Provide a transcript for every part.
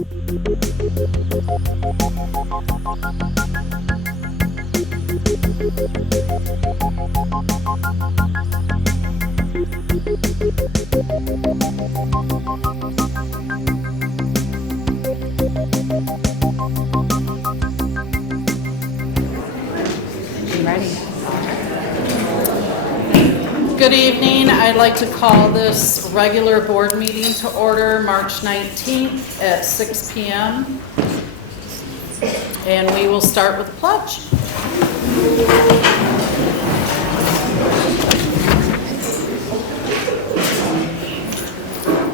Good evening. I'd like to call this regular board meeting to order March 19th at 6 p.m. And we will start with the pledge.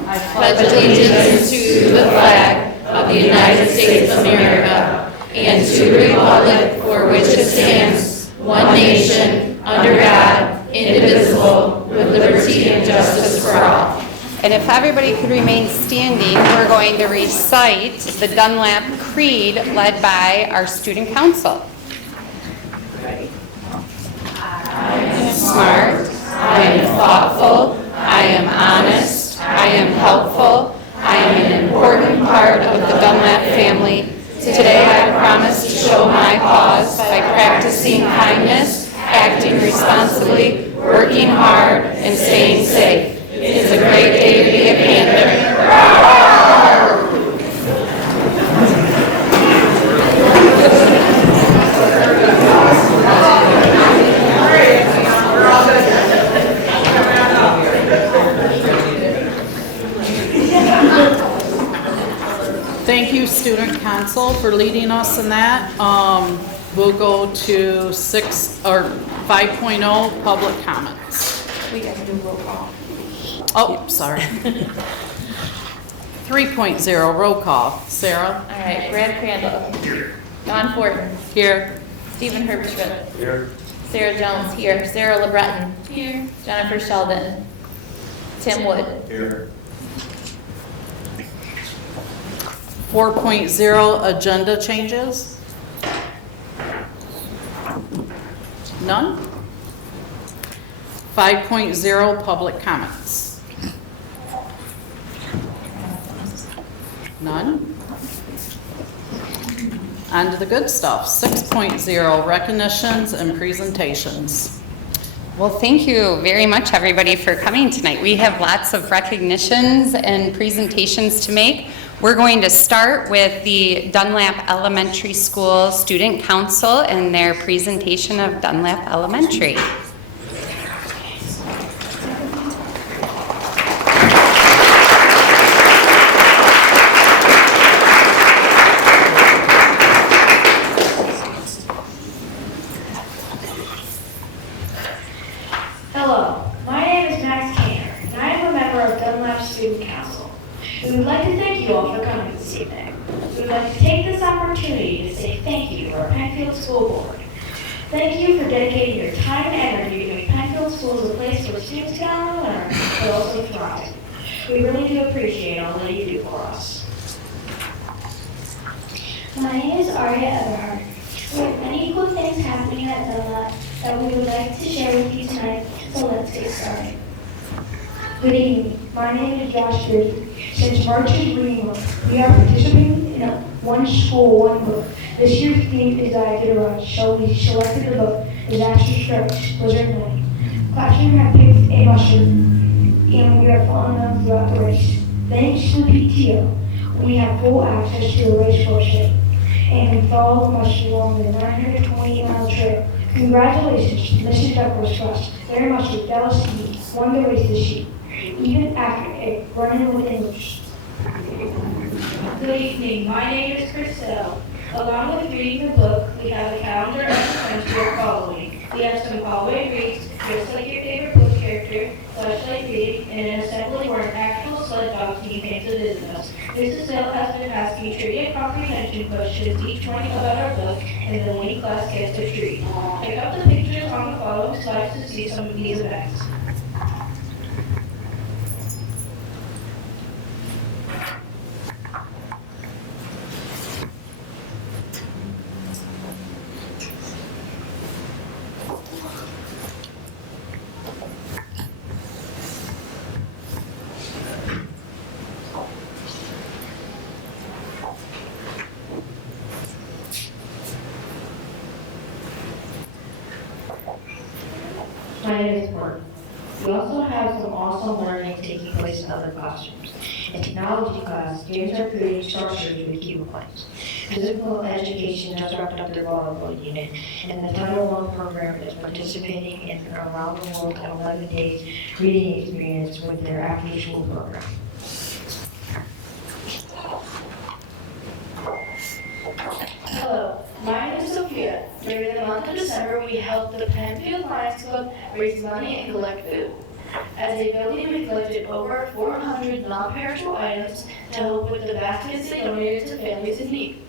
I pledge allegiance to the flag of the United States of America and to the republic for which it stands, one nation, under God, indivisible, with liberty and justice for all. And if everybody could remain standing, we're going to recite the Dunlap Creed led by our student council. Ready? I am smart, I am thoughtful, I am honest, I am helpful, I am an important part of the Dunlap family. Today I promise to show my cause by practicing kindness, acting responsibly, working hard, and staying safe. It is a great day to be a Panther. Thank you, Student Council, for leading us in that. We'll go to 5.0 public comments. We got to do roll call. Oh, sorry. 3.0 roll call. Sarah? All right, Brad Crandall. Don Fortin. Here. Stephen Herbstreit. Here. Sarah Jones here. Sarah LeBreton. Here. Jennifer Sheldon. Tim Wood. Here. 4.0 agenda changes. None? 5.0 public comments. None? On to the good stuff. 6.0 recognitions and presentations. Well, thank you very much, everybody, for coming tonight. We have lots of recognitions and presentations to make. We're going to start with the Dunlap Elementary School Student Council and their presentation of Dunlap Elementary. Hello, my name is Max Kanner, and I am a member of Dunlap Student Council. We would like to thank you all for coming this evening. We would like to take this opportunity to say thank you to our Pennfield School Board. Thank you for dedicating your time and energy to make Pennfield Schools a place where students can not only learn, but also thrive. We really do appreciate all that you do for us. My name is Aria Everhart. We have many cool things happening at Dunlap that we would like to share with you tonight, so let's get started. Good evening. My name is Josh Green. Since March is Reading Month, we are participating in a One School, One Book. This year's theme is I Did It Right, so we selected the book Disaster Strikes, Blizzard Night. Classroom have picked a mushroom, and we are following them throughout the race. Thanks to PTO, we have full access to the race course kit, and we follow the mushroom along the 928-mile trail. Congratulations to Mrs. Duckworth's class. Their mushroom, Dallas Steve, won the race this year, even after a run-in with English. Good evening. My name is Chriselle. Along with reading the book, we have a calendar of events we are following. We have some hallway reads, just like your favorite book character, flashlight reading, and an assembly where an actual sled dog team makes a visit us. Mrs. Sale has been asking trivia comprehension questions each morning about our book, and the winning class gets a treat. Check out the pictures on the following slides to see some of these events. and it's work. We also have some awesome learning taking place in other classrooms. In technology class, students are creating structures with keyboard points. Physical education just wrapped up their volleyball unit, and the Title I program is participating in an around the world 11 days reading experience with their after-school program. Hello, my name is Sophia. During the month of December, we helped the Pennfield Lions Club raise money and collect food. As a building, we collected over 400 non-perishable items to help with the baskets they donated to families in need.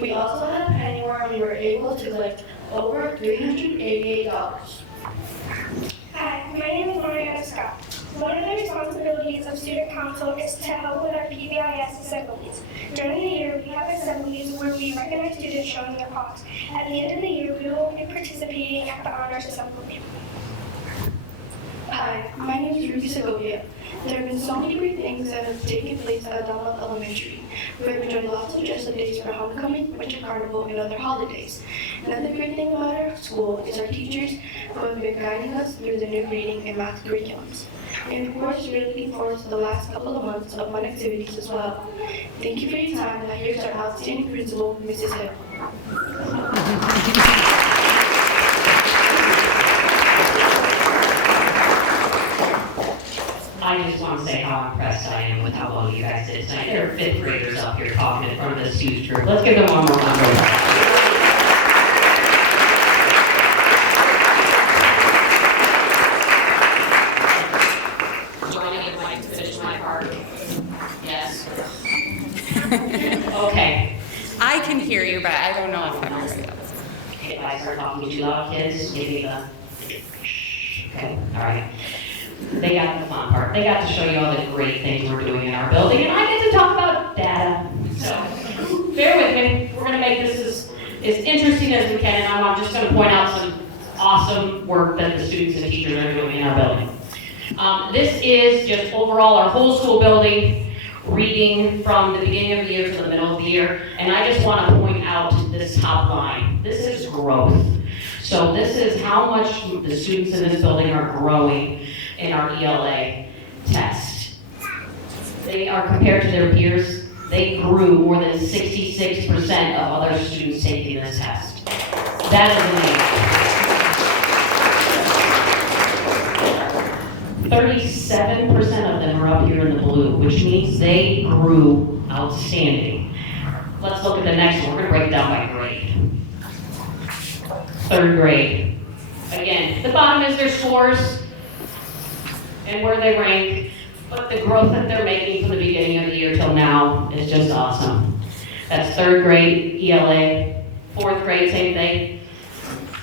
We also had a penny where we were able to collect over $388. Hi, my name is Mariana Scott. One of the responsibilities of student council is to help with our PBIS assemblies. During the year, we have assemblies where we recognize students showing their cause. At the end of the year, we will be participating at the honors assembly. Hi, my name is Ruby Segovia. There have been so many great things that have taken place at Dunlop Elementary. We have enjoyed lots of dress-up days for homecoming, winter carnival, and other holidays. Another great thing about our school is our teachers who have been guiding us through the new reading and math curriculums. And of course, we're looking forward to the last couple of months of fun activities as well. Thank you for your time. Now here's our outstanding principal, Mrs. Hill. I just want to say how impressed I am with how well you guys did tonight. There are fifth graders up here talking in front of this huge group. Let's give them one more round of applause. Joining me, I'd like to finish my part. Yes. Okay. I can hear you, but I don't know if everybody else. If I start talking too loud, kids, give me the. Okay, all right. They got the fun part. They got to show you all the great things we're doing in our building, and I get to talk about data. So bear with me. We're going to make this as interesting as we can, and I'm just going to point out some awesome work that the students and teachers are doing in our building. This is just overall our whole school building, reading from the beginning of the year to the middle of the year, and I just want to point out this top line. This is growth. So this is how much the students in this building are growing in our ELA test. They are compared to their peers, they grew more than 66% of other students taking this test. That is amazing. 37% of them are up here in the blue, which means they grew outstanding. Let's look at the next one. We're going to break it down by grade. Third grade. Again, the bottom is their scores and where they rank, but the growth that they're making from the beginning of the year till now is just awesome. That's third grade ELA, fourth grade, same thing,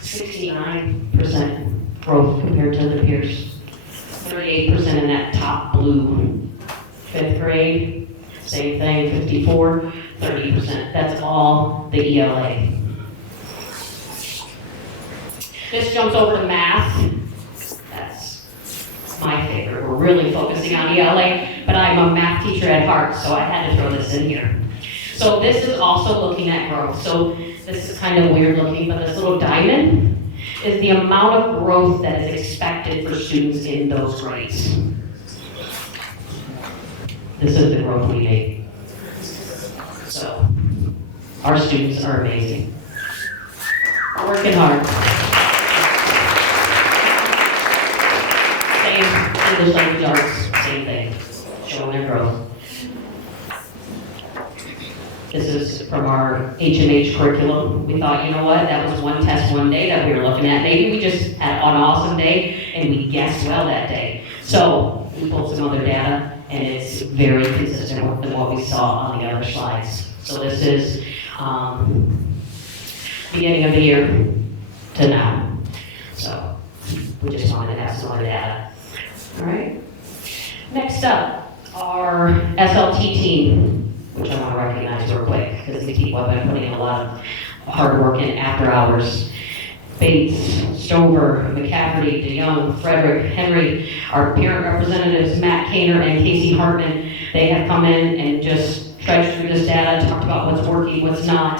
69% growth compared to the peers, 38% in that top blue. Fifth grade, same thing, 54, 30%. That's all the ELA. This jumps over to math. That's my favorite. We're really focusing on ELA, but I'm a math teacher at heart, so I had to throw this in here. So this is also looking at growth. So this is kind of weird looking, but this little diamond is the amount of growth that is expected for students in those grades. This is the growth we made. So our students are amazing. Working hard. English language arts, same thing, showing their growth. This is from our H&H curriculum. We thought, you know what, that was one test one day that we were looking at. Maybe we just had an awesome day and we guessed well that day. So we pulled some other data and it's very consistent with what we saw on the other slides. So this is beginning of the year to now. So we just wanted to have some other data. All right. Next up, our SLT team, which I want to recognize real quick because they keep up and putting a lot of hard work in after hours. Bates, Stover, McCafferty, DeYoung, Frederick, Henry, our parent representatives, Matt Kaner and Casey Hartman, they have come in and just trudged through this data, talked about what's working, what's not.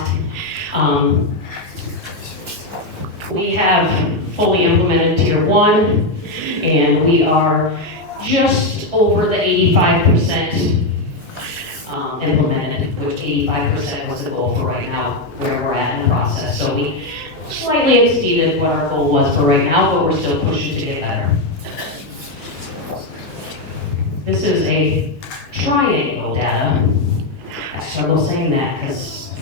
We have fully implemented Tier 1, and we are just over the 85% implemented, which 85% was the goal for right now, where we're at in the process. So we slightly exceeded what our goal was for right now, but we're still pushing to get better. This is a triangle data. I struggle saying that because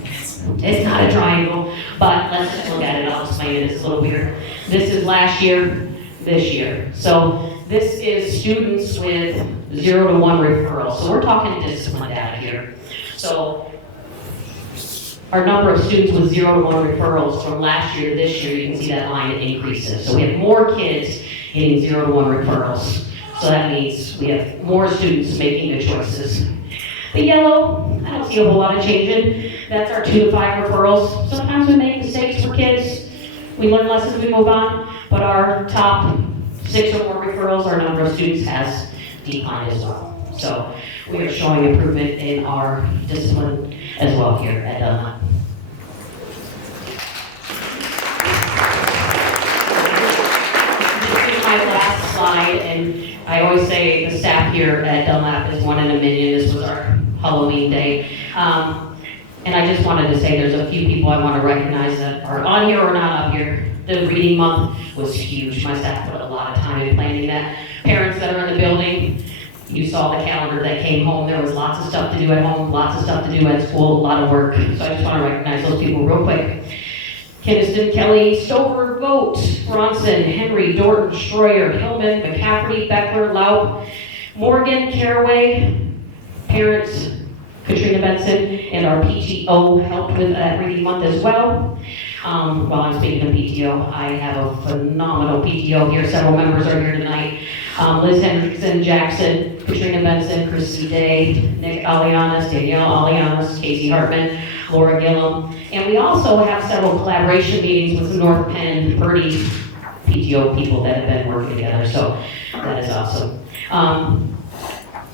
it's not a triangle, but let's just look at it. I'll explain it. It's a little weird. This is last year, this year. So this is students with 0 to 1 referrals. So we're talking discipline data here. So our number of students with 0 to 1 referrals from last year to this year, you can see that line, it increases. So we have more kids getting 0 to 1 referrals. So that means we have more students making good choices. The yellow, I don't see a whole lot of changing. That's our 2 to 5 referrals. Sometimes we make mistakes for kids. We learn lessons, we move on. But our top 6 or more referrals, our number of students has declined as well. So we are showing improvement in our discipline as well here at Dunlap. This is my last slide, and I always say the staff here at Dunlap is one in a million. This was our Halloween day. And I just wanted to say there's a few people I want to recognize that are on here or not up here. The reading month was huge. My staff put a lot of time in planning that. Parents that are in the building, you saw the calendar that came home. There was lots of stuff to do at home, lots of stuff to do at school, a lot of work. So I just want to recognize those people real quick. Kinnison, Kelly, Stover, Vogt, Bronson, Henry, Dorton, Stroyer, Hillman, McCafferty, Beckler, Laub, Morgan, Caraway, parents, Katrina Benson, and our PTO helped with that reading month as well. While I'm speaking of PTO, I have a phenomenal PTO here. Several members are here tonight. Liz Hendrickson, Jackson, Katrina Benson, Christy Day, Nick Alianas, Danielle Alianas, Casey Hartman, Laura Gillum. And we also have several collaboration meetings with North Penn, Purdy PTO people that have been working together. So that is awesome.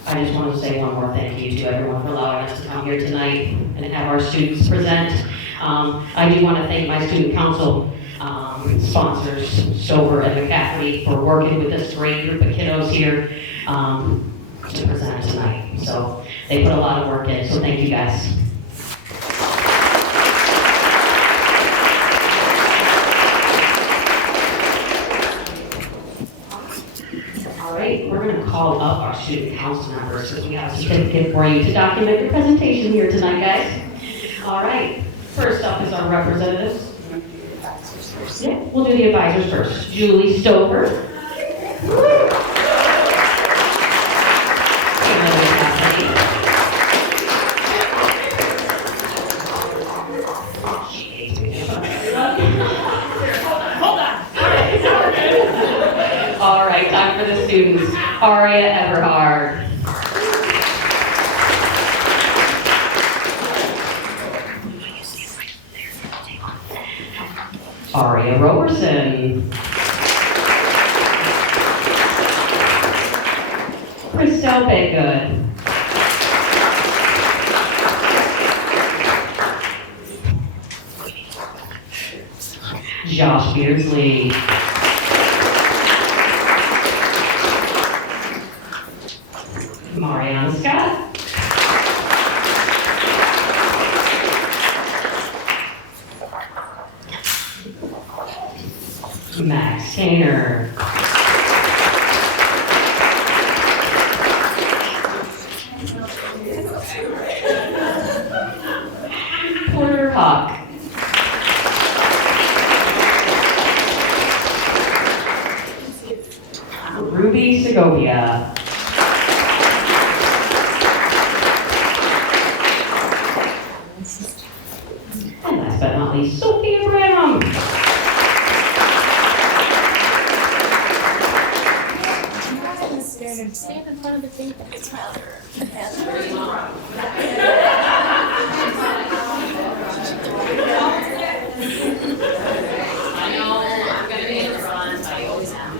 I just want to say one more thank you to everyone for allowing us to come here tonight and have our students present. I do want to thank my student council sponsors, Stover and McCafferty, for working with this great group of kiddos here to present tonight. So they put a lot of work in, so thank you guys. All right, we're going to call up our student council members because we have a certificate for you to document your presentation here tonight, guys. All right, first up is our representatives. Yeah, we'll do the advisors first. Julie Stover. All right, time for the students. Aria Everhard. Aria Roberson. Christelle Bakegood. Josh Beardsley. Mariana Scott. Max Kainer. Porter Hawk. Ruby Segovia. And last but not least, Sophia Brown. Stand in front of the thing. I know, I'm gonna be in the front, I always am.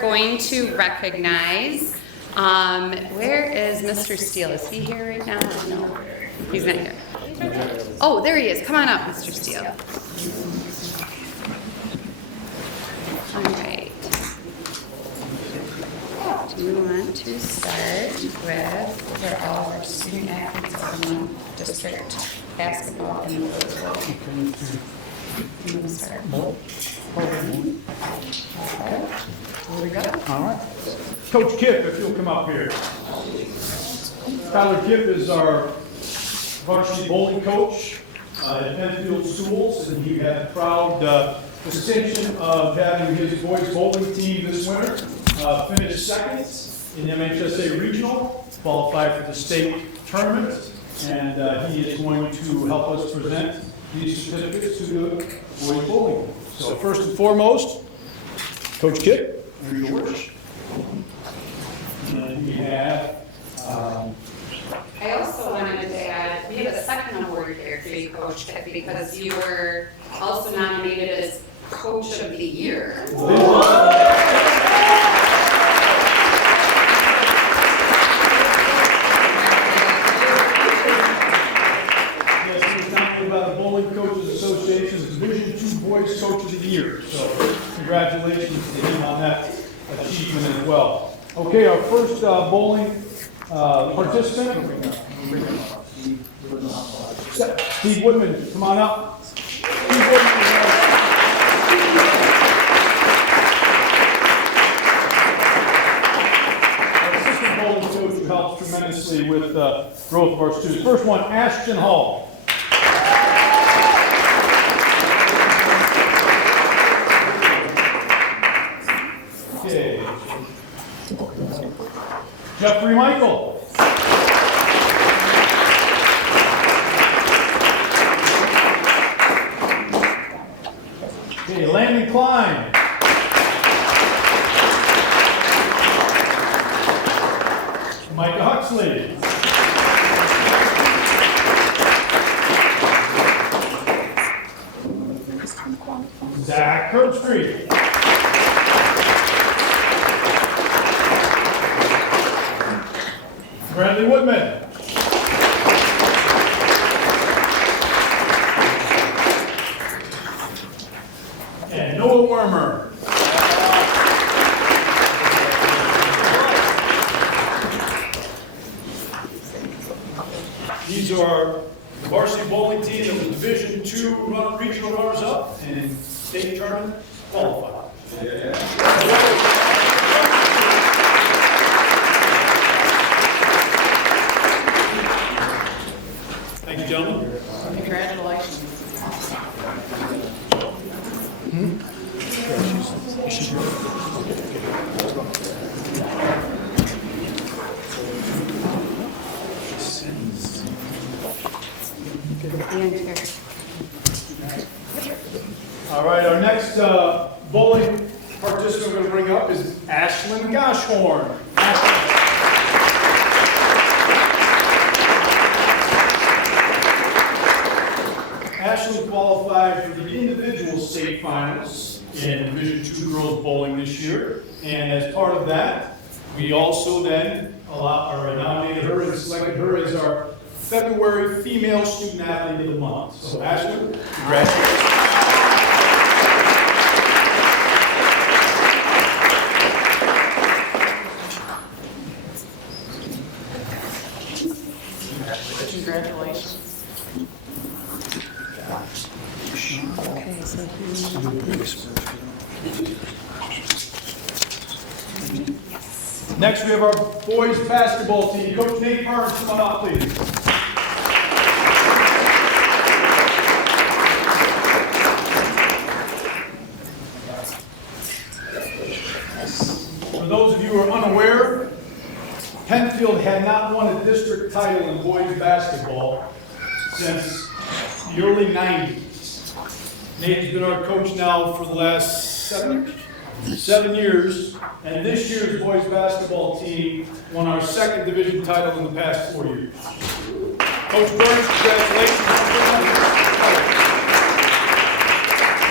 are going to recognize, where is Mr. Steele? Is he here right now? No, he's not here. Oh, there he is. Come on up, Mr. Steele. All right. Do you want to start with where all of our student athletes from the district basketball and volleyball? You want to start? Here we go. All right. Coach Kipp, if you'll come up here. Tyler Kipp is our varsity bowling coach at Pennfield Schools, and he had the proud distinction of having his boys bowling team this winter finish second in the MHSA Regional, qualify for the state tournament, and he is going to help us present these certificates to the boys bowling. So first and foremost, Coach Kipp, here's yours. And we have I also wanted to add, we have a second award here for you, Coach Kipp, because you were also nominated as Coach of the Year. Yes, he's nominated by the Bowling Coaches Association's Division II Boys Coach of the Year. So congratulations to him on that achievement as well. Okay, our first bowling participant. Steve Woodman, come on up. Steve Woodman. Our assistant bowling coach who helps tremendously with growth of our students. First one, Ashton Hall. Okay. Jeffrey Michael. Okay, Landon Klein. Micah Huxley. Zach Herbstreit. Bradley Woodman. And Noah Wormer. These are the varsity bowling team of the Division II regional runners-up and state tournament qualified. Thank you, gentlemen. Congratulations. All right, our next bowling participant we're going to bring up is Ashlyn Goshorn. Ashlyn qualified for the individual state finals in Division II girls bowling this year, and as part of that, we also then nominated her and selected her as our February Female Student Athlete of the Month. So Ashlyn, congratulations. Congratulations. Next, we have our boys basketball team. Coach Nate Barnes, come on up, please. For those of you who are unaware, Pennfield had not won a district title in boys basketball since the early 90s. Nate's been our coach now for the last 7 years, and this year's boys basketball team won our second division title in the past 4 years. Coach Burns, congratulations.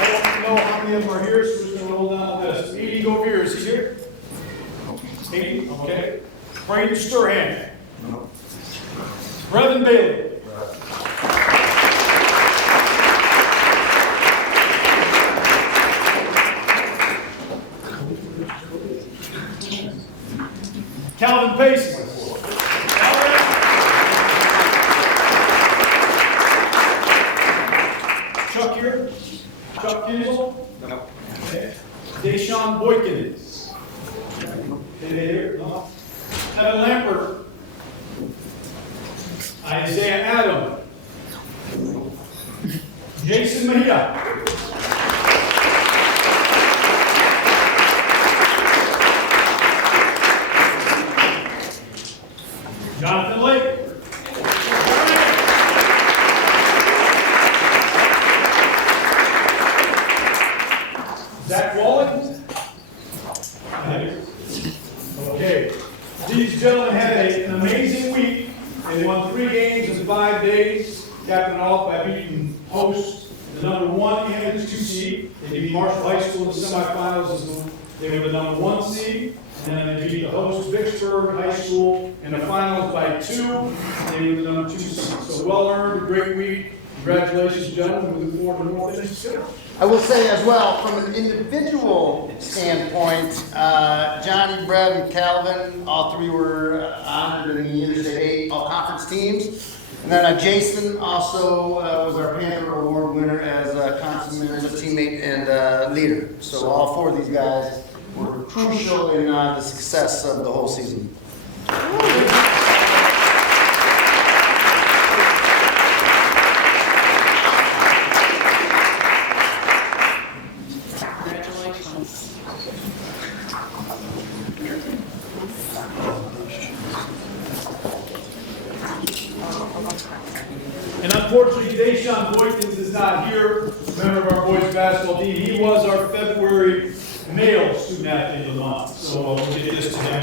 I don't know how many of them are here, so we're just going to roll down the list. Edie Govier, is he here? Hayden, okay. Brandon Sturhan. Brevin Bailey. Calvin Payson. Chuck here? Chuck Kinsel? No. Okay. Deshaun Boykin. Here? No. Evan Lampert. Isaiah Adam. Jason Mejia. Jonathan Lake. Zach Wallen. Okay. These gentlemen had an amazing week. They won 3 games in 5 days, capping it off by beating host, the #1 and the 2 seed. They beat Marshall High School in the semifinals. They were the #1 seed. And then they beat the host Vicksburg High School in the finals by 2. They were the #2 seed. So well earned, great week. Congratulations, gentlemen. We look forward to more things to come. I will say as well, from an individual standpoint, Johnny, Brev, and Calvin, all 3 were honored in the Interstate 8 all-conference teams. And then Jason also was our Panther Award winner as a consummate teammate and leader. So all 4 of these guys were crucial in the success of the whole season. Congratulations. And unfortunately, Deshaun Boykins is not here, member of our boys basketball team. He was our February male student athlete of the month. So we'll get this to him.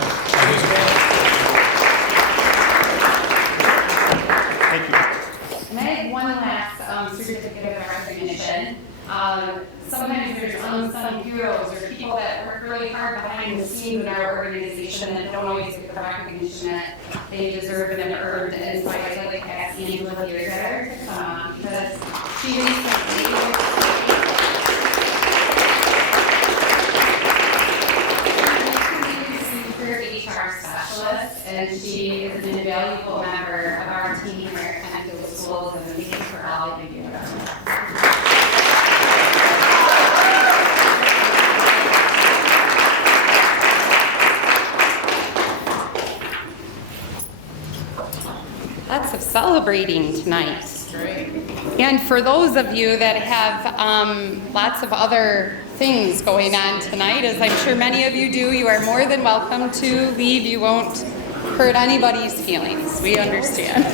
Thank you. And I have one last certificate of recognition. Sometimes there's unsung heroes or people that work really hard behind the scenes in our organization that don't always get the recognition that they deserve and have earned. And so I'd like to ask Angela here to come on because she recently her HR specialist, and she is an invaluable member of our team here at Pennfield Schools, and thank you for all that you do. Lots of celebrating tonight. Great. And for those of you that have lots of other things going on tonight, as I'm sure many of you do, you are more than welcome to leave. You won't hurt anybody's feelings. We understand.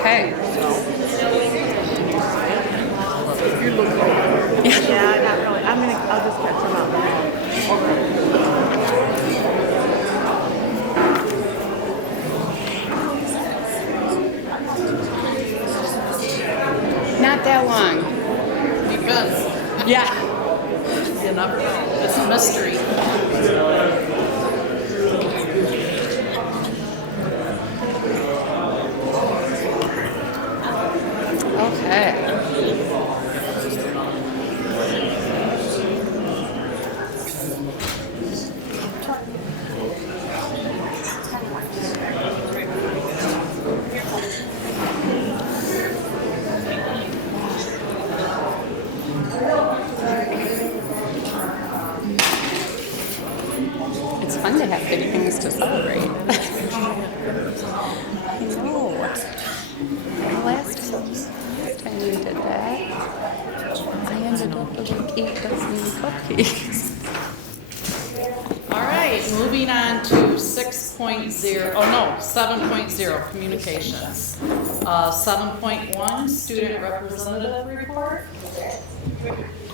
Okay. Yeah, not really. I'll just catch them out. Not that long. Because Yeah. you never know. It's a mystery. Okay. It's fun to have good things to celebrate. I know. Last time we did that, I ended up with like 8 dozen cupcakes. All right, moving on to 6.0, oh no, 7.0, communications. 7.1, student representative report.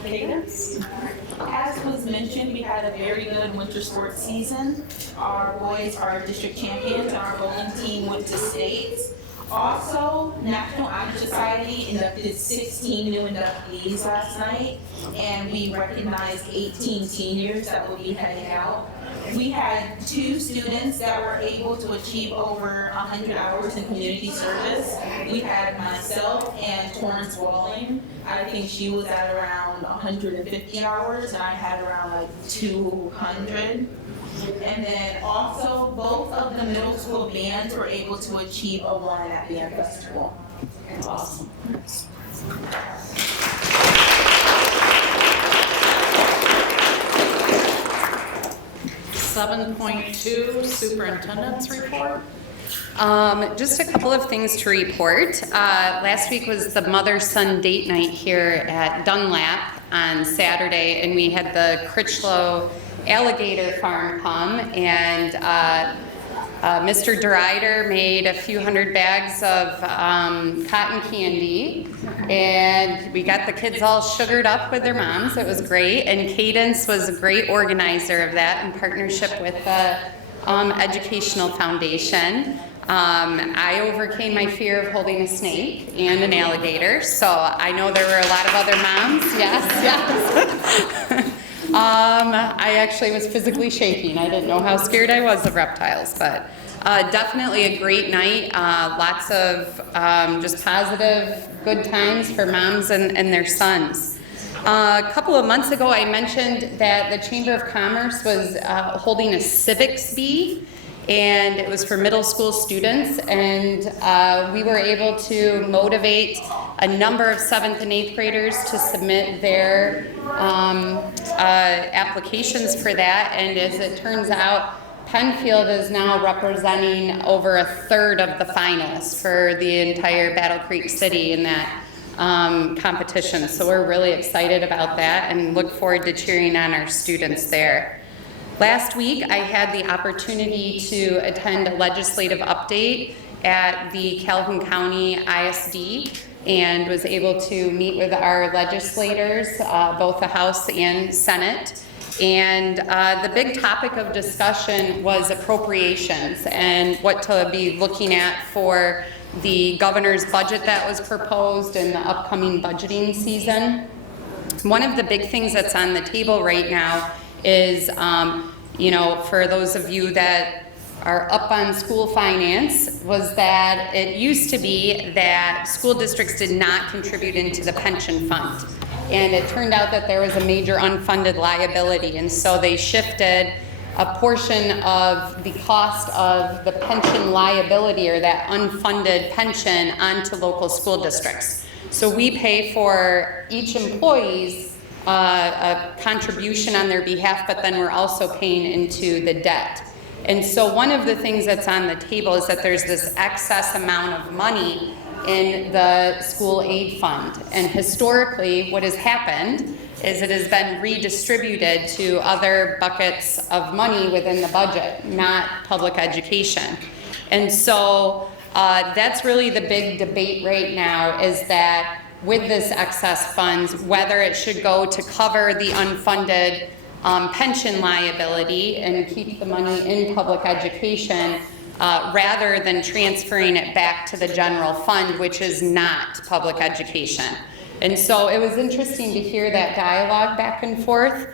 As was mentioned, we had a very good winter sports season. Our boys are district champions, and our bowling team went to states. Also, National Honor Society inducted 16 new inductees last night, and we recognized 18 seniors that will be heading out. We had 2 students that were able to achieve over 100 hours in community service. We had myself and Torrance Walling. I think she was at around 150 hours, and I had around like 200. And then also, both of the middle school bands were able to achieve a 1 at band festival. Awesome. 7.2, superintendent's report. Just a couple of things to report. Last week was the mother-son date night here at Dunlap on Saturday, and we had the Critchlow Alligator Farm come, and Mr. DeRider made a few hundred bags of cotton candy, and we got the kids all sugared up with their moms. It was great, and Cadence was a great organizer of that in partnership with the Educational Foundation. I overcame my fear of holding a snake and an alligator, so I know there were a lot of other moms. Yes. I actually was physically shaking. I didn't know how scared I was of reptiles, but definitely a great night. Lots of just positive, good times for moms and their sons. A couple of months ago, I mentioned that the Chamber of Commerce was holding a civics bee, and it was for middle school students, and we were able to motivate a number of 7th and 8th graders to submit their applications for that, and as it turns out, Pennfield is now representing over a third of the finalists for the entire Battle Creek City in that competition, so we're really excited about that and look forward to cheering on our students there. Last week, I had the opportunity to attend a legislative update at the Calhoun County ISD and was able to meet with our legislators, both the House and Senate. And the big topic of discussion was appropriations and what to be looking at for the governor's budget that was proposed in the upcoming budgeting season. One of the big things that's on the table right now is, you know, for those of you that are up on school finance, was that it used to be that school districts did not contribute into the pension fund. And it turned out that there was a major unfunded liability, and so they shifted a portion of the cost of the pension liability, or that unfunded pension, onto local school districts. So we pay for each employee's a contribution on their behalf, but then we're also paying into the debt. And so one of the things that's on the table is that there's this excess amount of money in the school aid fund. And historically, what has happened is it has been redistributed to other buckets of money within the budget, not public education. And so that's really the big debate right now, is that with this excess funds, whether it should go to cover the unfunded pension liability and keep the money in public education, rather than transferring it back to the general fund, which is not public education. And so it was interesting to hear that dialogue back and forth.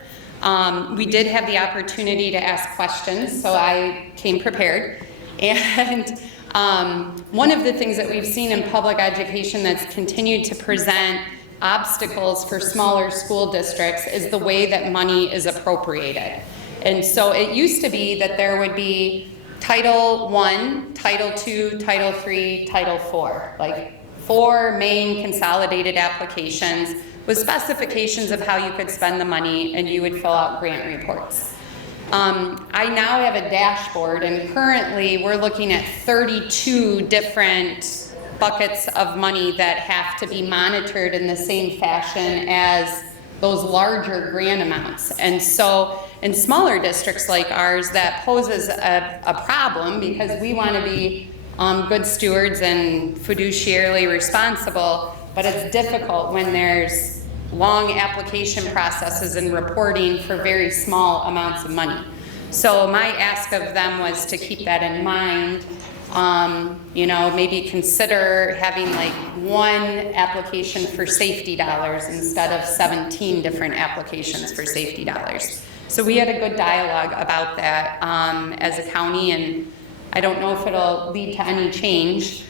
We did have the opportunity to ask questions, so I came prepared. And one of the things that we've seen in public education that's continued to present obstacles for smaller school districts is the way that money is appropriated. And so it used to be that there would be Title I, Title II, Title III, Title IV, like 4 main consolidated applications with specifications of how you could spend the money, and you would fill out grant reports. I now have a dashboard, and currently we're looking at 32 different buckets of money that have to be monitored in the same fashion as those larger grant amounts. And so in smaller districts like ours, that poses a problem, because we want to be good stewards and fiduciarily responsible, but it's difficult when there's long application processes and reporting for very small amounts of money. So my ask of them was to keep that in mind. You know, maybe consider having like one application for safety dollars instead of 17 different applications for safety dollars. So we had a good dialogue about that as a county, and I don't know if it'll lead to any change.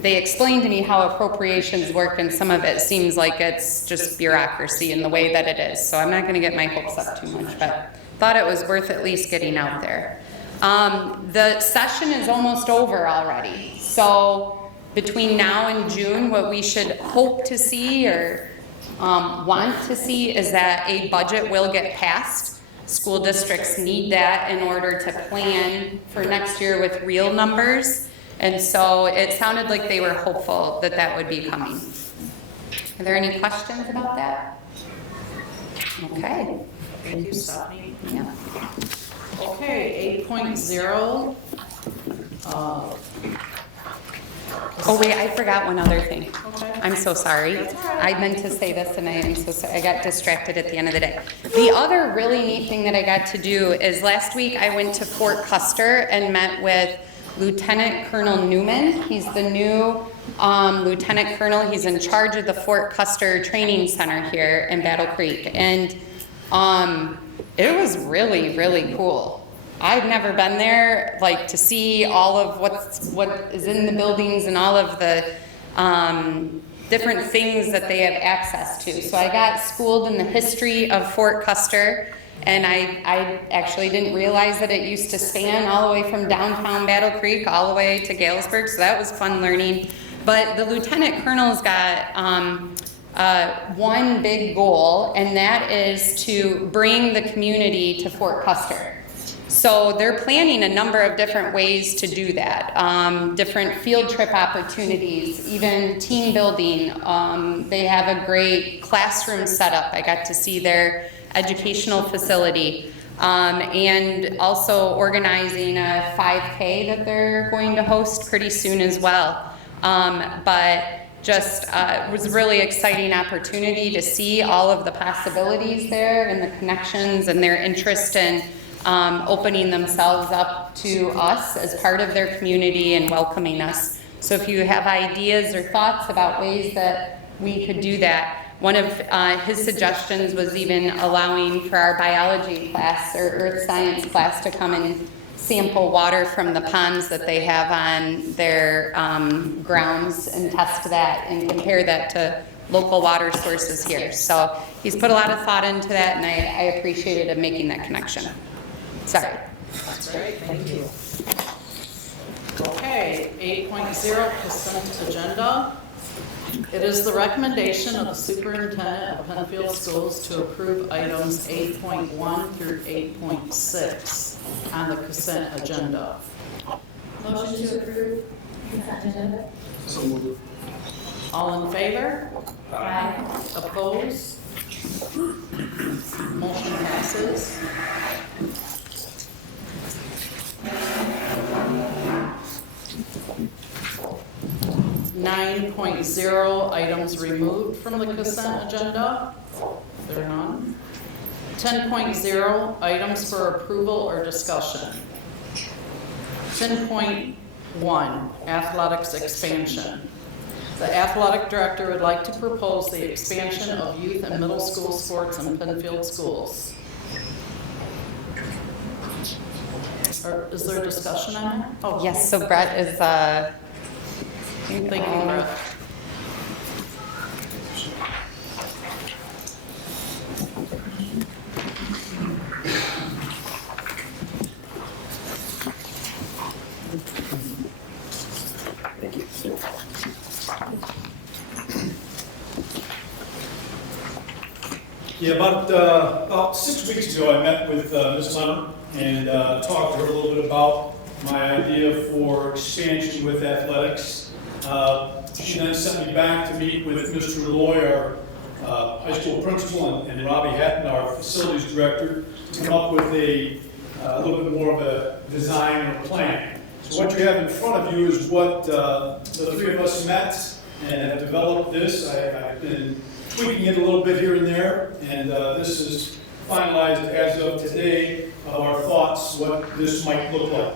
They explained to me how appropriations work, and some of it seems like it's just bureaucracy in the way that it is. So I'm not going to get my hopes up too much, but thought it was worth at least getting out there. The session is almost over already. So between now and June, what we should hope to see or want to see is that a budget will get passed. School districts need that in order to plan for next year with real numbers. And so it sounded like they were hopeful that that would be coming. Are there any questions about that? Okay. Thank you, Stephanie. Yeah. Okay, 8.0. Oh wait, I forgot one other thing. Okay. I'm so sorry. I meant to say this and I am so sorry. I got distracted at the end of the day. The other really neat thing that I got to do is last week I went to Fort Custer and met with Lieutenant Colonel Newman. He's the new Lieutenant Colonel. He's in charge of the Fort Custer Training Center here in Battle Creek. And it was really, really cool. I've never been there, like to see all of what is in the buildings and all of the different things that they have access to. So I got schooled in the history of Fort Custer. And I actually didn't realize that it used to span all the way from downtown Battle Creek all the way to Galesburg, so that was fun learning. But the Lieutenant Colonel's got one big goal, and that is to bring the community to Fort Custer. So they're planning a number of different ways to do that. Different field trip opportunities, even team building. They have a great classroom setup. I got to see their educational facility, and also organizing a 5K that they're going to host pretty soon as well. But just it was a really exciting opportunity to see all of the possibilities there and the connections and their interest in opening themselves up to us as part of their community and welcoming us. So if you have ideas or thoughts about ways that we could do that, one of his suggestions was even allowing for our biology class or earth science class to come and sample water from the ponds that they have on their grounds and test that and compare that to local water sources here. So he's put a lot of thought into that, and I appreciated him making that connection. Sorry. That's great, thank you. Okay, 8.0 consent agenda. It is the recommendation of the superintendent of Pennfield Schools to approve items 8.1 through 8.6 on the consent agenda. Motion to approve consent agenda. So moved. All in favor? Aye. Opposed? Motion passes. 9.0 items removed from the consent agenda. There are none. 10.0 items for approval or discussion. 10.1 athletics expansion. The athletic director would like to propose the expansion of youth and middle school sports in Pennfield schools. Is there a discussion on that? Oh, Yes, so Brett is thank you, Brett. Yeah, about 6 weeks ago, I met with Ms. Leonard and talked to her a little bit about my idea for expansion with athletics. She then sent me back to meet with Mr. Loy, our high school principal, and Robbie Hatton, our facilities director, to come up with a little bit more of a design or plan. So what you have in front of you is what the three of us met and have developed this. I've been tweaking it a little bit here and there, and this is finalized as of today of our thoughts what this might look like.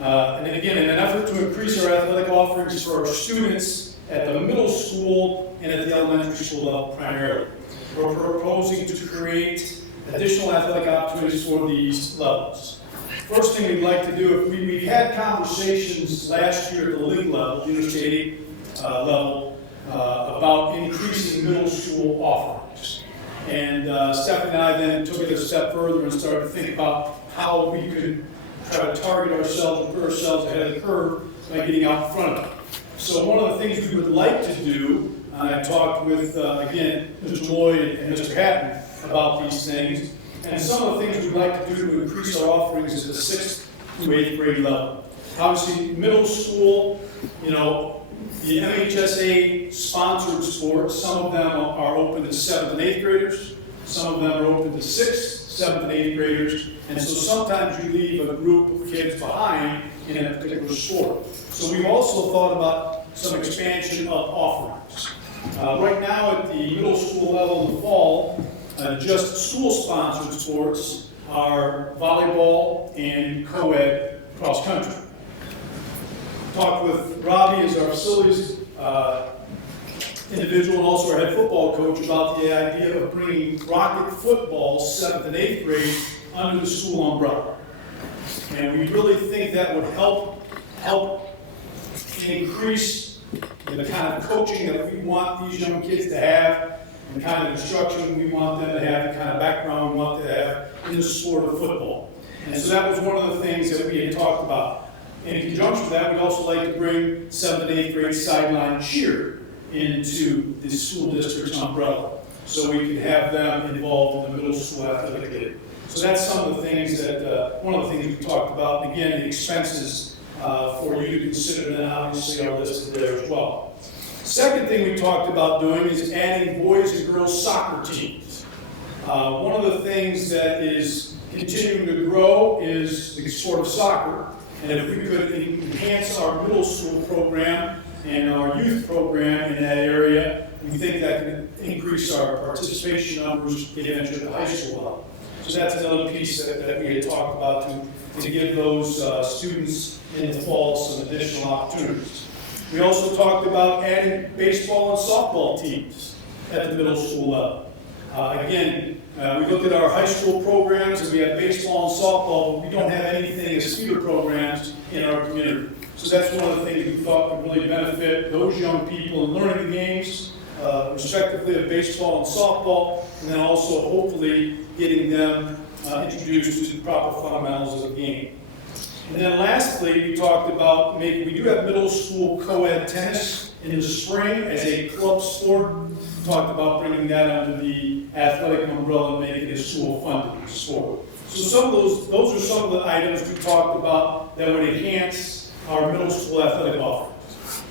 And then again, in an effort to increase our athletic offerings for our students at the middle school and at the elementary school level primarily, we're proposing to create additional athletic opportunities for these levels. First thing we'd like to do, if we've had conversations last year at the league level, junior state level, about increasing middle school offerings. And Stephanie and I then took it a step further and started to think about how we could try to target ourselves and put ourselves ahead of the curve by getting out in front of it. So one of the things we would like to do, and I talked with, again, Mr. Lloyd and Mr. Hatton about these things, and some of the things we'd like to do to increase our offerings is the 6th to 8th grade level. Obviously, middle school, you know, the MHSA sponsored sports, some of them are open to 7th and 8th graders, some of them are open to 6th, 7th and 8th graders, and so sometimes you leave a group of kids behind in a particular sport. So we've also thought about some expansion of offerings. Right now at the middle school level in the fall, just school-sponsored sports are volleyball and co-ed cross-country. Talked with Robbie as our facilities individual and also our head football coach about the idea of bringing rocket football 7th and 8th grade under the school umbrella. And we really think that would help increase the kind of coaching that we want these young kids to have, and the kind of instruction we want them to have, the kind of background we want them to have in the sport of football. And so that was one of the things that we had talked about. In conjunction with that, we'd also like to bring 7th and 8th grade sideline cheer into the school district's umbrella, so we can have them involved in the middle school athletic league. So that's some of the things that, one of the things we talked about. And again, the expenses for you to consider, and obviously are listed there as well. Second thing we talked about doing is adding boys and girls soccer teams. One of the things that is continuing to grow is the sport of soccer. And if we could enhance our middle school program and our youth program in that area, we think that can increase our participation numbers getting into the high school level. So that's another piece that we had talked about to give those students in the fall some additional opportunities. We also talked about adding baseball and softball teams at the middle school level. Again, we looked at our high school programs, and we have baseball and softball, but we don't have anything as feeder programs in our community. So that's one of the things we thought would really benefit those young people in learning the games, respectively of baseball and softball, and then also hopefully getting them introduced to the proper fundamentals of the game. And then lastly, we talked about we do have middle school co-ed tennis in the spring as a club sport. We talked about bringing that under the athletic umbrella and making it a school-funded sport. So some of those are some of the items we talked about that would enhance our middle school athletic offerings.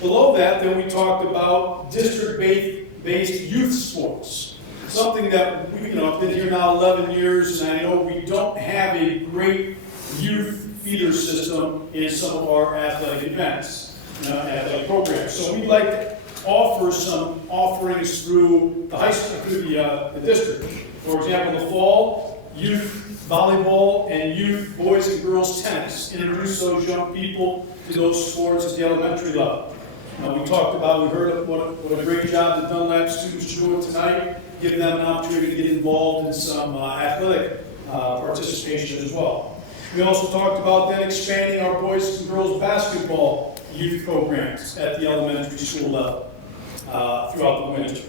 Below that, then we talked about district-based youth sports. Something that I've been here now 11 years, and I know we don't have a great youth feeder system in some of our athletic events, athletic programs. So we'd like to offer some offerings through the high school, through the district. For example, in the fall, youth volleyball and youth boys and girls tennis. Introduce those young people to those sports at the elementary level. We heard what a great job the Dunlap students are doing tonight. Give them an opportunity to get involved in some athletic participation as well. We also talked about then expanding our boys and girls basketball youth programs at the elementary school level throughout the winter.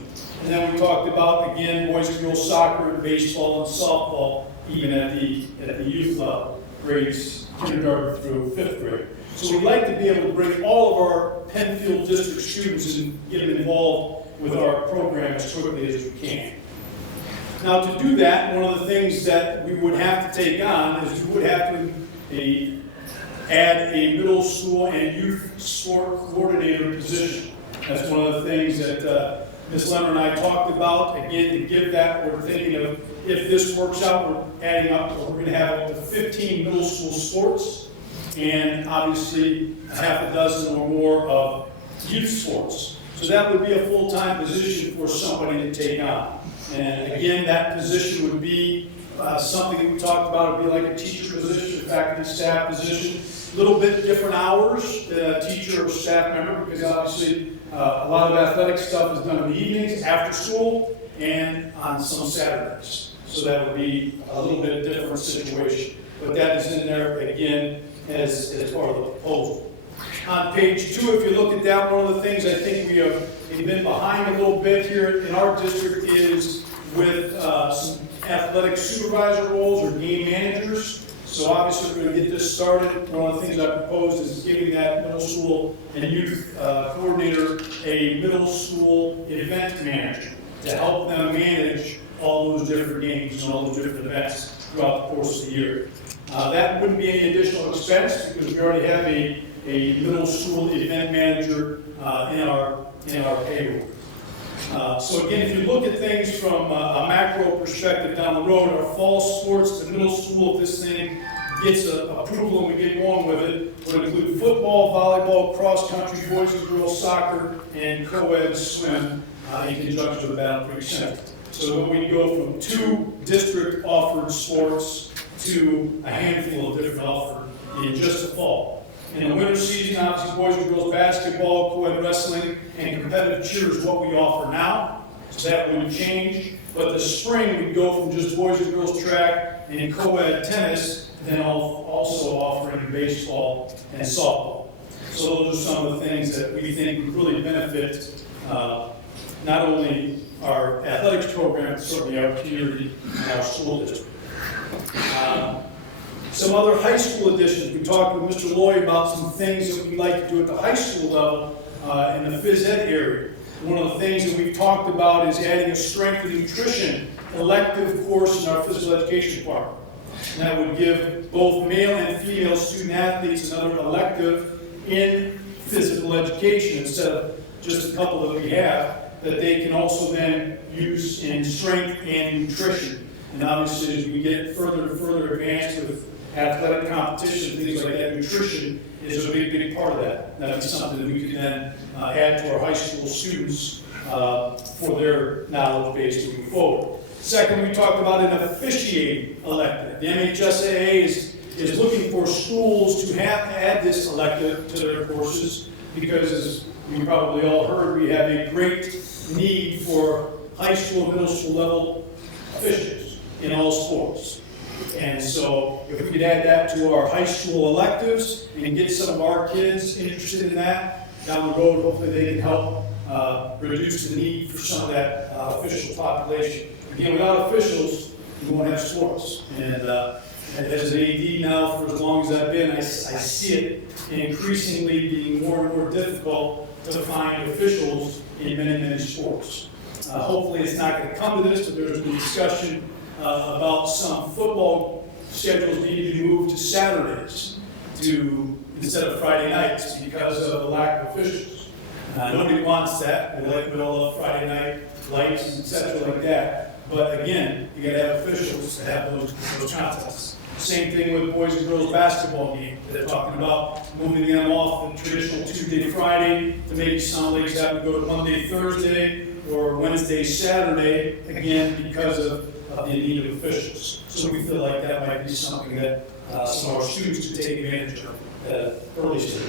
And then we talked about, again, boys and girls soccer and baseball and softball, even at the youth level, grades kindergarten through 5th grade. So we'd like to be able to bring all of our Pennfield district students and get them involved with our program as quickly as we can. Now, to do that, one of the things that we would have to take on is we would have to add a middle school and youth sport coordinator position. That's one of the things that Ms. Lemmer and I talked about. Again, to give that, we're thinking of, if this works out, we're adding up, we're going to have up to 15 middle school sports, and obviously a half a dozen or more of youth sports. So that would be a full-time position for somebody to take on. And again, that position would be something that we talked about, would be like a teacher position, faculty staff position. A little bit different hours than a teacher or staff member, because obviously a lot of athletic stuff is done in the evenings, after school, and on some Saturdays. So that would be a little bit different situation. But that is in there, again, as part of the proposal. On page 2, if you look at that, one of the things I think we've been behind a little bit here in our district is with some athletic supervisor roles or game managers. So obviously we're going to get this started. One of the things I proposed is giving that middle school and youth coordinator a middle school event manager to help them manage all those different games and all those different events throughout the course of the year. That wouldn't be any additional expense because we already have a middle school event manager in our payroll. So again, if you look at things from a macro perspective down the road, our fall sports, the middle school, if this thing gets approval and we get going with it, would include football, volleyball, cross-country, boys and girls soccer, and co-ed swim in conjunction with Battle Creek Center. So we go from 2 district-offered sports to a handful of different offered in just the fall. In the winter season, obviously, boys and girls basketball, co-ed wrestling, and competitive cheer is what we offer now. So that wouldn't change. But the spring, we go from just boys and girls track and co-ed tennis, then also offering baseball and softball. So those are some of the things that we think would really benefit not only our athletics program, but certainly our community and our school district. Some other high school additions. We talked with Mr. Loy about some things that we'd like to do at the high school level in the phys ed area. One of the things that we've talked about is adding a strength and nutrition elective course in our physical education department. And that would give both male and female student athletes another elective in physical education instead of just a couple that we have, that they can also then use in strength and nutrition. And obviously, as we get further and further advanced with athletic competition, things like that, nutrition is a big, big part of that. That would be something that we can then add to our high school students for their knowledge base moving forward. Second, we talked about an officiating elective. The MHSAA is looking for schools to add this elective to their courses because, as you probably all heard, we have a great need for high school, middle school level officials in all sports. And so if we could add that to our high school electives and get some of our kids interested in that down the road, hopefully they can help reduce the need for some of that official population. Again, without officials, we won't have sports. And as an AD now for as long as I've been, I see it increasingly being more and more difficult to find officials in many, many sports. Hopefully it's not going to come to this, but there's been discussion about some football schedules needing to be moved to Saturdays instead of Friday nights because of the lack of officials. Nobody wants that. We all love Friday night lights and etc. like that. But again, you got to have officials to have those contests. Same thing with boys and girls basketball game. They're talking about moving them off the traditional Tuesday, Friday to maybe some leagues have to go to Monday, Thursday, or Wednesday, Saturday, again, because of the need of officials. So we feel like that might be something that some of our students could take advantage of at an early stage.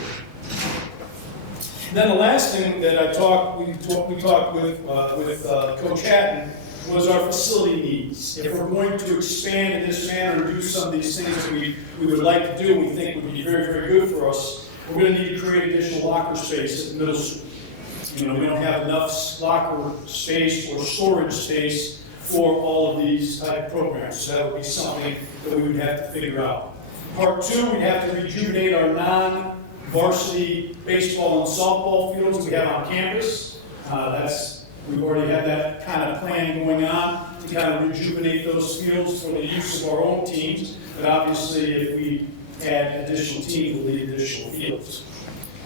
And then the last thing that we talked with Coach Hatton was our facility needs. If we're going to expand in this manner and do some of these things that we would like to do, we think would be very, very good for us, we're going to need to create additional locker space at the middle school. We don't have enough locker space or storage space for all of these type of programs. So that would be something that we would have to figure out. Part 2, we'd have to rejuvenate our non-varsity baseball and softball fields we have on campus. We've already had that kind of plan going on to kind of rejuvenate those fields for the use of our own teams. But obviously, if we add additional teams, we'll need additional fields.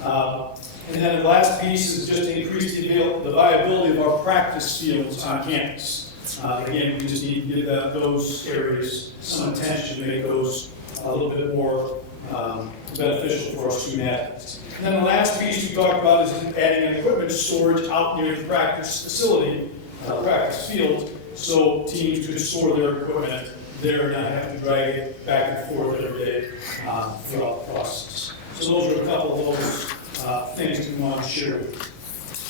And then the last piece is just to increase the viability of our practice fields on campus. Again, we just need to give those areas some attention to make those a little bit more beneficial for our student athletes. And then the last piece we talked about is adding an equipment storage out near the practice facility, practice field, so teams could store their equipment there and not have to drag it back and forth every day throughout the process. So those are a couple of those things we want to share with you.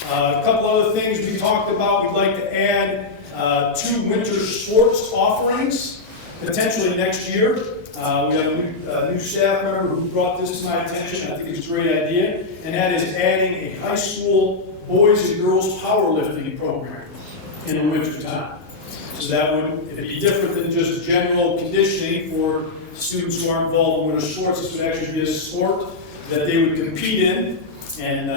A couple other things we talked about, we'd like to add 2 winter sports offerings, potentially next year. We have a new staff member who brought this to my attention. I think it's a great idea, and that is adding a high school boys and girls powerlifting program in the winter time. So that would be different than just general conditioning for students who aren't involved in winter sports. This would actually be a sport that they would compete in, and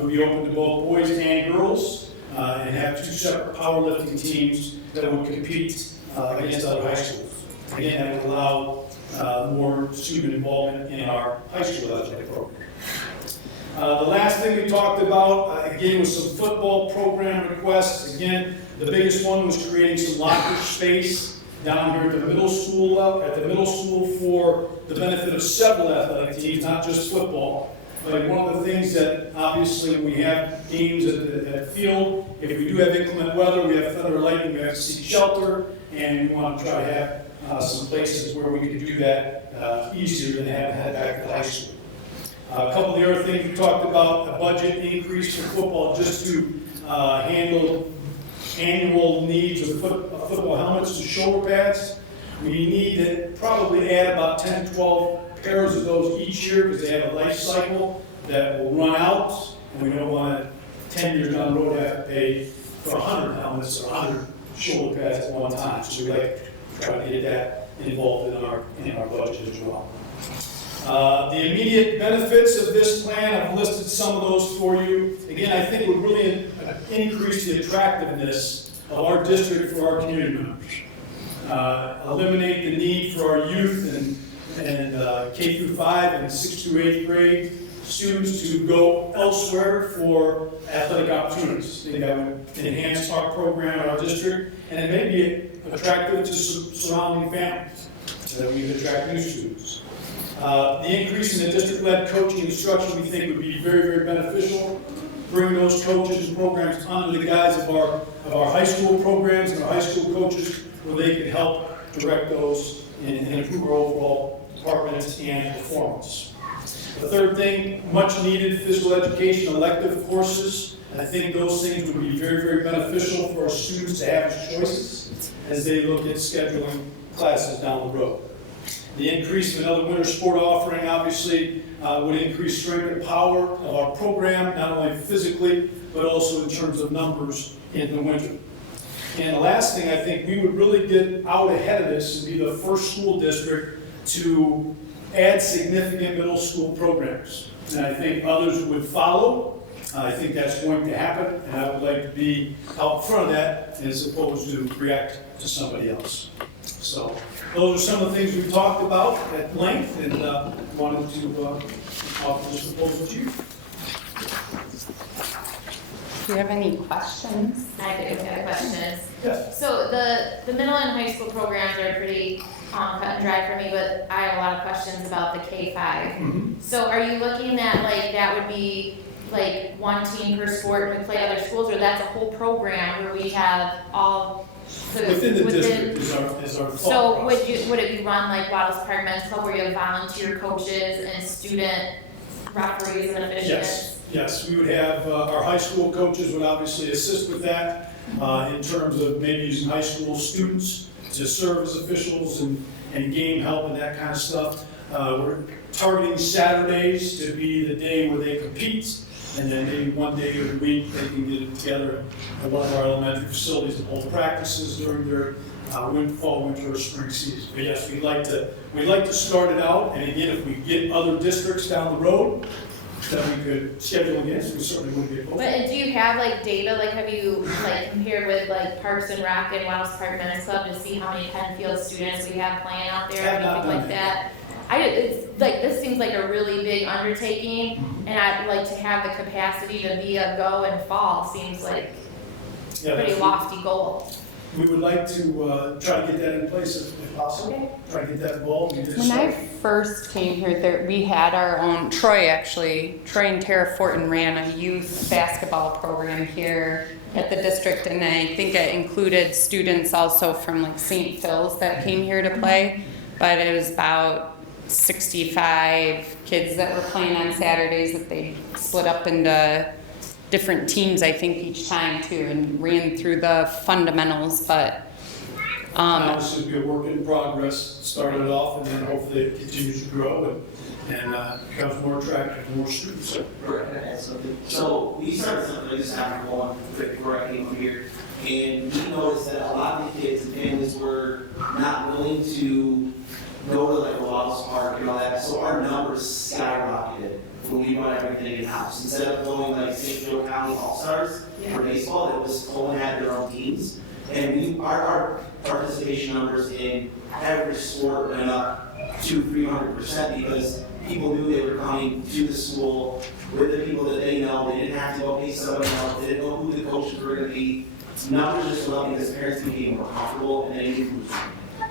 would be open to both boys and girls, and have 2 separate powerlifting teams that would compete against other high schools. Again, that would allow more student involvement in our high school athletic program. The last thing we talked about, again, was some football program requests. Again, the biggest one was creating some locker space down here at the middle school for the benefit of several athletic teams, not just football. But one of the things that obviously when we have games at the field, if we do have inclement weather, we have thunder, lightning, we have to seek shelter, and we want to try to have some places where we can do that easier than having to head back to the high school. A couple of the other things we talked about, a budget increase for football just to handle annual needs of football helmets and shoulder pads. We need to probably add about 10 to 12 pairs of those each year because they have a life cycle that will run out, and we don't want to 10 years down the road have to pay for 100 helmets or 100 shoulder pads at one time. So we like to try to get that involved in our budget as well. The immediate benefits of this plan, I've listed some of those for you. Again, I think would really increase the attractiveness of our district for our community members. Eliminate the need for our youth and K through 5 and 6 through 8th grade students to go elsewhere for athletic opportunities. I think that would enhance our program in our district, and it may be attractive to surrounding families so that we can attract new students. The increase in the district-led coaching instruction we think would be very, very beneficial. Bring those coaches and programs under the guise of our high school programs and our high school coaches where they can help direct those and improve our overall departments and performance. The third thing, much needed physical education elective courses. I think those things would be very, very beneficial for our students to have as choices as they look at scheduling classes down the road. The increase of another winter sport offering obviously would increase strength and power of our program, not only physically, but also in terms of numbers in the winter. And the last thing, I think we would really get out ahead of this and be the first school district to add significant middle school programs. And I think others would follow. I think that's going to happen, and I would like to be out front of that as opposed to react to somebody else. So those are some of the things we've talked about at length, and wanted to offer this proposal to you. Do you have any questions? I do have questions. Yes. So the middle and high school programs are pretty cut and dry for me, but I have a lot of questions about the K-5. Mm-hmm. So are you looking at like that would be like one team per sport and we play other schools, or that's a whole program where we have all Within the district is our thought So process. would it be run like Waddles Park Men's Club where you have volunteer coaches and student referees and officials? Yes, we would have, our high school coaches would obviously assist with that in terms of maybe using high school students to serve as officials and game help and that kind of stuff. We're targeting Saturdays to be the day where they compete, and then maybe one day every week they can get together at one of our elementary facilities and hold practices during their fall, winter, or spring season. But yes, we'd like to start it out, and again, if we get other districts down the road that we could schedule against, we certainly wouldn't be opposed. But do you have like data, like have you like compared with like Parks and Rec and Waddles Park Men's Club to see how many Pennfield students we have playing out there, Have not anything done like that? It's like, this seems like a really big undertaking, and I'd like to have the capacity to be a go and fall, seems like a pretty lofty goal. we would like to try to get that in place if possible, try to get that involved. When I first came here, we had our own, Troy and Tara Fortin ran a youth basketball program here at the district, and I think it included students also from like St. Phil's that came here to play, but it was about 65 kids that were playing on Saturdays that they split up into different teams, I think, each time too, and ran through the fundamentals, but this would be a work in progress, started off, and then hopefully it continues to grow and becomes more attractive to more students. So we started something like this after one quick before I came up here, and we noticed that a lot of the kids and families were not willing to go to like a Wallace Park and all that, so our numbers skyrocketed when we brought everything in-house. Instead of going like St. Joe County All-Stars for baseball, it was Coleman had their own teams. And our participation numbers in every sport went up 200-300% because people knew they were coming to the school with the people that they know. They didn't have to go pay somebody else. They didn't know who the coaches were going to be. Numbers just went up because parents became more comfortable and they knew.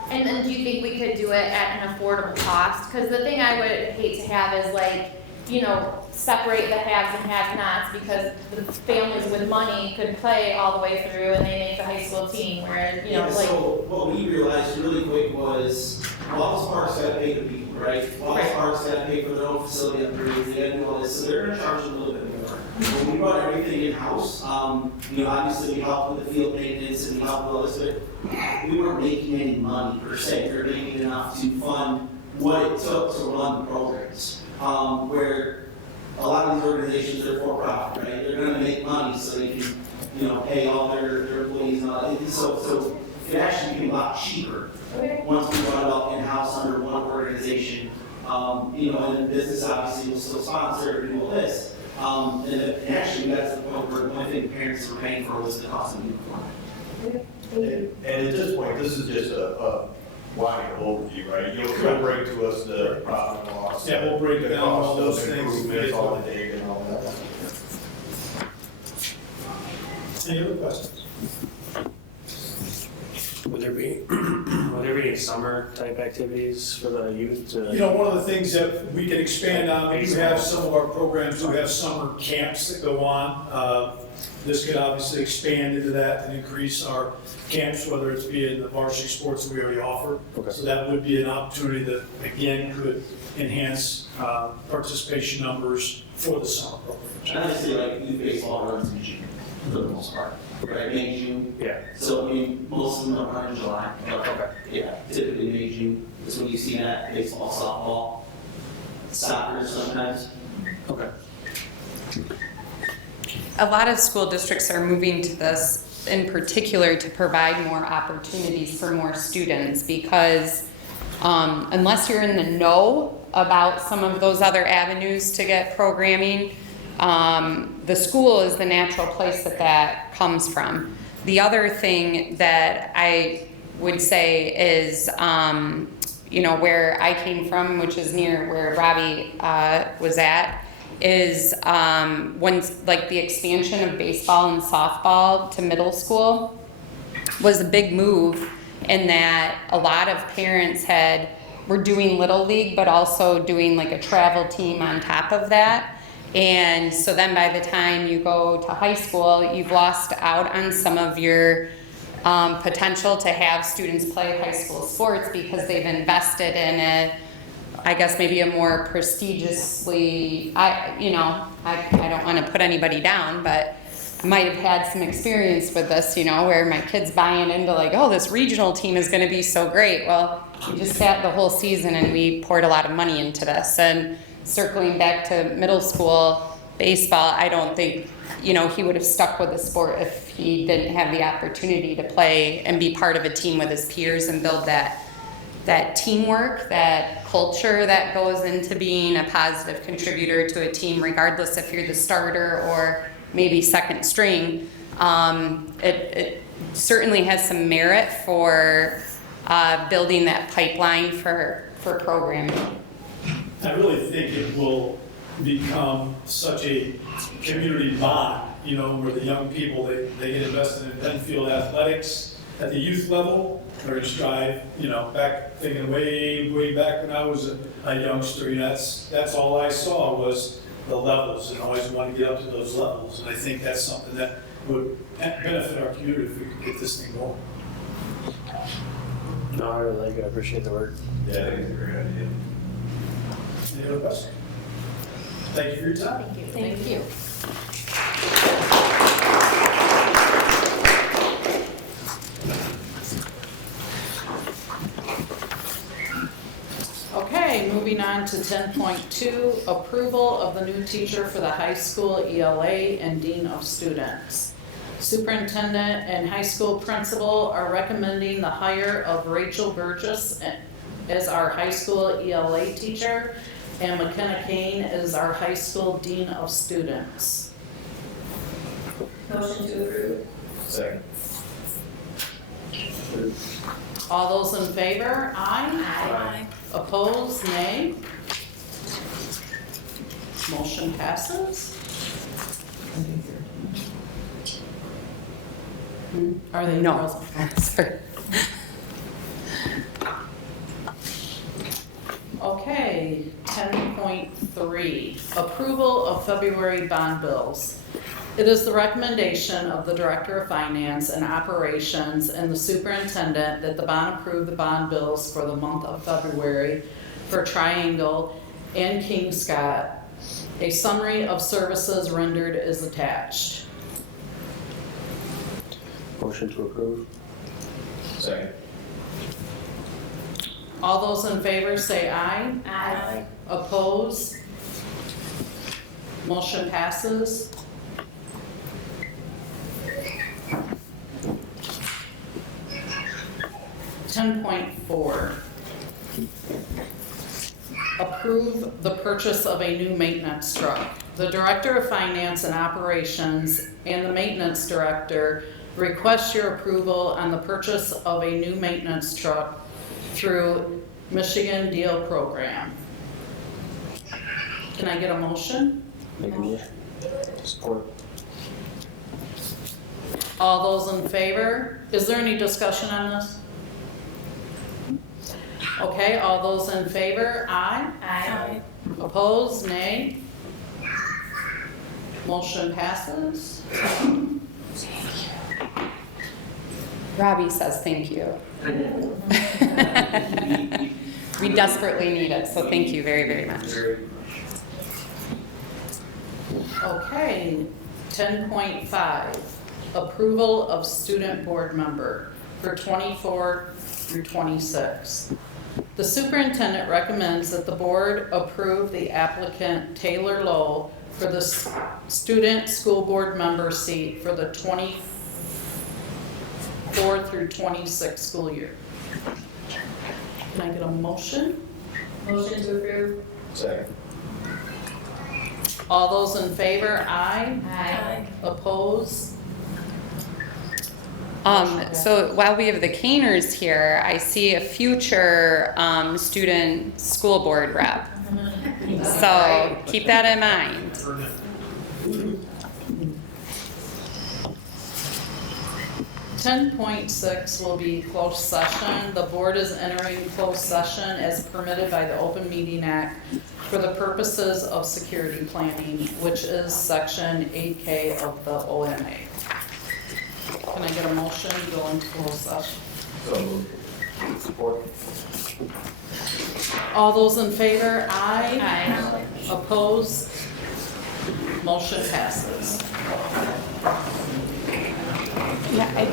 And then do you think we could do it at an affordable cost? Because the thing I would hate to have is like, you know, separate the haves and have-nots because the families with money could play all the way through and they make the high school team, whereas, you know, like. So what we realized really quick was Wallace Park's got to pay the people, right? Wallace Park's got to pay for their own facility upgrades, they got to do all this, so they're going to charge a little bit more. When we brought everything in-house, you know, obviously we helped with the field maintenance and we helped with all this, but we weren't making any money per se. We were making enough to fund what it took to run the programs. Where a lot of these organizations are for profit, right? They're going to make money so they can, you know, pay all their employees and all that. So it actually became a lot cheaper once we brought it up in-house under one organization. You know, and the business obviously will still sponsor and do all this. And actually we got to the point where the only thing parents were paying for was the cost of uniform. And at this point, this is just a wide overview, right? You'll bring to us the profit and loss. Yeah, we'll break down all those things. Improvements, all the data and all that. Any other questions? Would there be any summer type activities for the youth to? You know, one of the things that we can expand on, we do have some of our programs who have summer camps that go on. This could obviously expand into that and increase our camps, whether it's being the varsity sports that we already offer. Okay. So that would be an opportunity that, again, could enhance participation numbers for the summer programs. Honestly, like youth baseball runs in June for the most part, right? May, June. Yeah. So I mean, most of them don't run in July. Okay. Yeah, typically May, June is when you see that. Baseball, softball, soccer sometimes. Okay. a lot of school districts are moving to this in particular to provide more opportunities for more students because unless you're in the know about some of those other avenues to get programming, the school is the natural place that that comes from. The other thing that I would say is, you know, where I came from, which is near where Robbie was at, is when like the expansion of baseball and softball to middle school was a big move in that a lot of parents were doing Little League, but also doing like a travel team on top of that. And so then by the time you go to high school, you've lost out on some of your potential to have students play high school sports because they've invested in it. I guess maybe a more prestigiously, I don't want to put anybody down, but I might have had some experience with this, you know, where my kid's buying into like, oh, this regional team is going to be so great. Well, we just sat the whole season and we poured a lot of money into this. And circling back to middle school baseball, I don't think, you know, he would have stuck with the sport if he didn't have the opportunity to play and be part of a team with his peers and build that teamwork, that culture that goes into being a positive contributor to a team, regardless if you're the starter or maybe second string. It certainly has some merit for building that pipeline for programming. I really think it will become such a community bond, you know, where the young people, they get invested in Pennfield athletics. at the youth level, or just drive, back, thinking way back when I was a youngster, that's all I saw was the levels, and always wanted to get up to those levels. And I think that's something that would benefit our community if we could get this thing going. No, I really like it. I appreciate the work. Yeah, I think it's a great idea. Any other questions? Thank you for your time. Thank you. Okay, moving on to 10.2, approval of the new teacher for the high school ELA and Dean of Students. Superintendent and high school principal are recommending the hire of Rachel Burgess as our high school ELA teacher, and McKenna Kane as our high school Dean of Students. Motion to approve. Second. All those in favor? Aye. Aye. Opposed? Nay. Motion passes. Are they No. present? Sorry. Okay, 10.3, approval of February bond bills. It is the recommendation of the Director of Finance and Operations and the Superintendent that the bond approve the bond bills for the month of February for Triangle and King Scott. A summary of services rendered is attached. Motion to approve. Second. All those in favor say aye. Aye. Opposed? Motion passes. Ten point four. Approve the purchase of a new maintenance truck. The Director of Finance and Operations and the Maintenance Director request your approval on the purchase of a new maintenance truck through Michigan Deal Program. Can I get a motion? Make a motion. Support. All those in favor? Is there any discussion on this? Okay, all those in favor? Aye. Aye. Opposed? Nay. Motion passes. Robbie says thank you. We desperately need it, so thank you very, very much. Okay, 10.5, approval of student board member for 24 through 26. The superintendent recommends that the board approve the applicant Taylor Lowe for the student school board member seat for the 24 through 26 school year. Can I get a motion? Motion to approve. Second. All those in favor, aye. Aye. Opposed? So while we have the Caners here, I see a future student school board rep. So keep that in mind. Ten point six will be closed session. The board is entering closed session as permitted by the Open Meeting Act for the purposes of security planning, which is section 8K of the OMA. Can I get a motion to go into closed session? So moved. Support. All those in favor, aye. Aye. Opposed? Motion passes. Yeah, I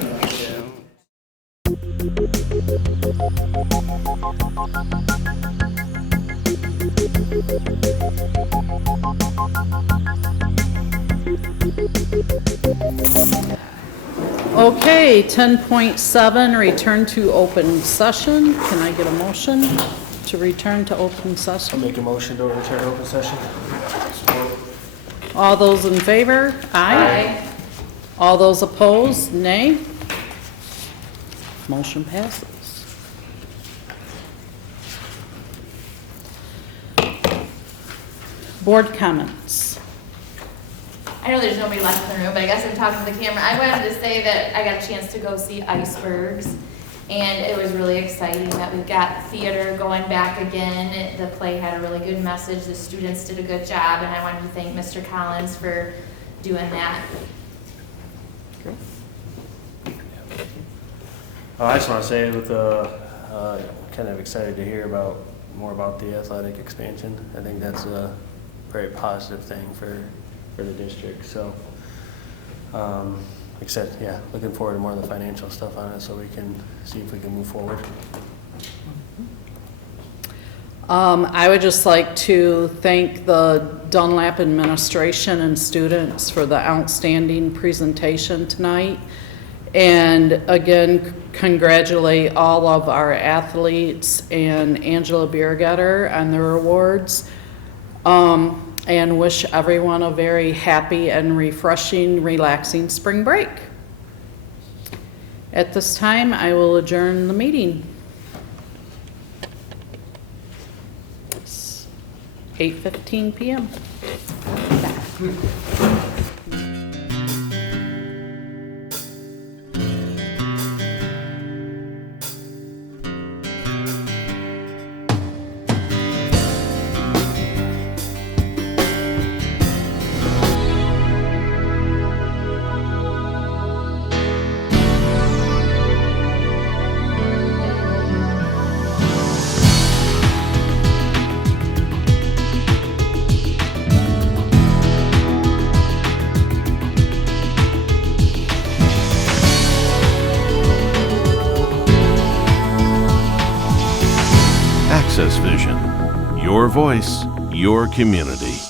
Okay, 10.7, return to open session. Can I get a motion to return to open I'll session? make a motion to return to open session. Support. All those in favor? Aye. All those opposed? Nay. Motion passes. Board comments. I know there's nobody left in the room, but I guess I'm talking to the camera. I wanted to say that I got a chance to go see Icebergs, and it was really exciting that we've got theater going back again. The play had a really good message. The students did a good job, and I wanted to thank Mr. Collins for doing that. I just want to say with kind of excited to hear more about the athletic expansion. I think that's a very positive thing for the district. So, except, yeah, looking forward to more of the financial stuff on it so we can see if we can move forward. I would just like to thank the Dunlap administration and students for the outstanding presentation tonight. And again, congratulate all of our athletes and Angela Biergetter on their awards. And wish everyone a very happy and refreshing, relaxing spring break. At this time, I will adjourn the meeting. It's 8:15 p.m. Access Vision, your voice, your community.